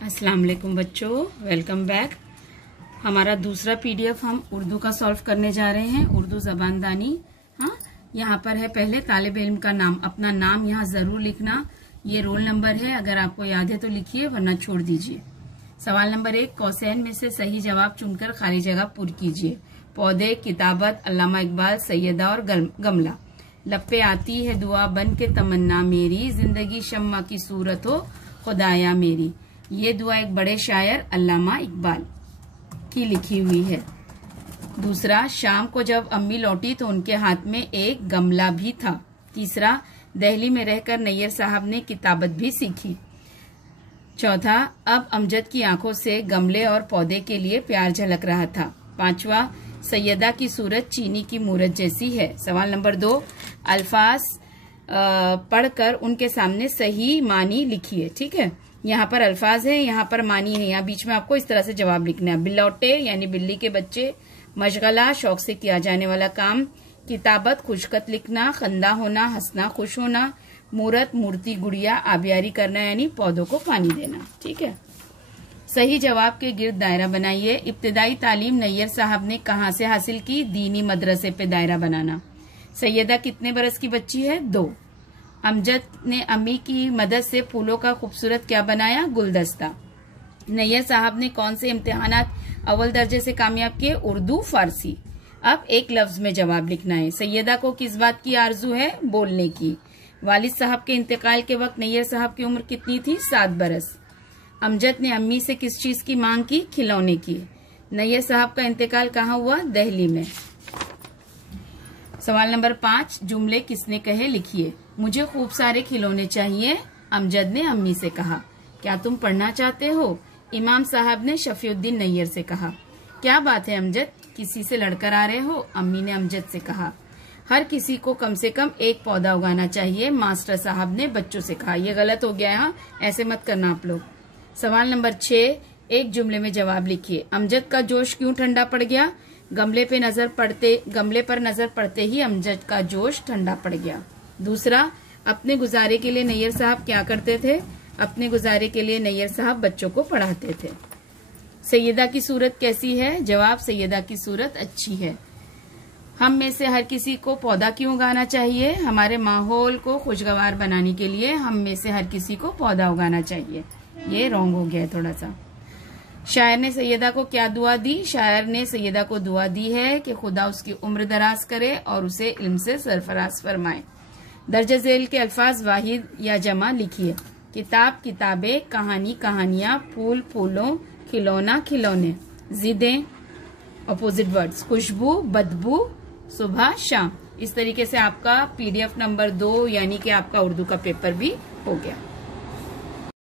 अस्सलाम वालेकुम बच्चों, वेलकम बैक। हमारा दूसरा पीडीएफ हम उर्दू का सॉल्व करने जा रहे हैं। उर्दू जबानदानी। हाँ, यहाँ पर है पहले तालिब इल्म का नाम। अपना नाम यहाँ जरूर लिखना। ये रोल नंबर है, अगर आपको याद है तो लिखिए वरना छोड़ दीजिए। सवाल नंबर 1, कौसैन में से सही जवाब चुनकर खाली जगह पूरी कीजिए। पौधे, किताबत, अल्लामा इकबाल, सैयदा और गमला। लब पे आती है दुआ बन के तमन्ना मेरी, जिंदगी शम्मा की सूरत हो खुदाया मेरी। ये दुआ एक बड़े शायर अल्लामा इकबाल की लिखी हुई है। दूसरा, शाम को जब अम्मी लौटी तो उनके हाथ में एक गमला भी था। तीसरा, दिल्ली में रहकर नैयर साहब ने किताबत भी सीखी। चौथा, अब अमजद की आंखों से गमले और पौधे के लिए प्यार झलक रहा था। पांचवा, सैयदा की सूरत चीनी की मूरत जैसी है। सवाल नंबर 2, अल्फाज पढ़कर उनके सामने सही मानी लिखिए। ठीक है, यहाँ पर अल्फाज है, यहाँ पर मानी है। यहाँ बीच में आपको इस तरह से जवाब लिखना है। बिलौटे यानी बिल्ली के बच्चे। मशगला शौक से किया जाने वाला काम। किताबत खुशखत लिखना, खंदा होना, हंसना, खुश होना। मूरत मूर्ति गुड़िया, आबियारी करना यानी पौधों को पानी देना। ठीक है, सही जवाब के गिर्द दायरा बनाइए। इब्तिदाई तालीम नैयर साहब ने कहाँ से हासिल की? दीनी मदरसे पे दायरा बनाना। सैयदा कितने बरस की बच्ची है? 2। अमजद ने अम्मी की मदद से फूलों का खूबसूरत क्या बनाया? गुलदस्ता। नैयर साहब ने कौन से इम्तिहानात अव्वल दर्जे से कामयाब किए? उर्दू, फारसी। अब एक लफ्ज में जवाब लिखना है। सैयदा को किस बात की आरजू है? बोलने की। वालिद साहब के इंतकाल के वक्त नैयर साहब की उम्र कितनी थी? 7 बरस। अमजद ने अम्मी से किस चीज की मांग की? खिलौने की। नैयर साहब का इंतकाल कहाँ हुआ? दिल्ली में। सवाल नंबर 5, जुमले किसने कहे लिखिए। मुझे खूब सारे खिलौने चाहिए, अमजद ने अम्मी से कहा। क्या तुम पढ़ना चाहते हो? इमाम साहब ने शफीउद्दीन नैयर से कहा। क्या बात है अमजद, किसी से लड़कर आ रहे हो? अम्मी ने अमजद से कहा। हर किसी को कम से कम एक पौधा उगाना चाहिए, मास्टर साहब ने बच्चों से कहा। ये गलत हो गया है, ऐसे मत करना आप लोग। सवाल नंबर 6, एक जुमले में जवाब लिखिए। अमजद का जोश क्यों ठंडा पड़ गया? गमले पर नजर पड़ते ही अमजद का जोश ठंडा पड़ गया। दूसरा, अपने गुजारे के लिए नैयर साहब क्या करते थे? अपने गुजारे के लिए नैयर साहब बच्चों को पढ़ाते थे। सैयदा की सूरत कैसी है? जवाब, सैयदा की सूरत अच्छी है। हम में से हर किसी को पौधा क्यों उगाना चाहिए? हमारे माहौल को खुशगवार बनाने के लिए हम में से हर किसी को पौधा उगाना चाहिए। ये रॉन्ग हो गया है थोड़ा सा। शायर ने सैयदा को क्या दुआ दी? शायर ने सैयदा को दुआ दी है कि खुदा उसकी उम्र दराज करे और उसे इल्म से सरफराज फरमाए। दर्ज झेल के अल्फाज वाहिद या जमा लिखिए। किताब, किताबें, कहानी, कहानियां, फूल, फूलों, खिलौना, खिलौने। जिदें, अपोजिट वर्ड्स। खुशबू, बदबू, सुबह, शाम। इस तरीके से आपका पीडीएफ नंबर 2 यानी कि आपका उर्दू का पेपर भी हो गया।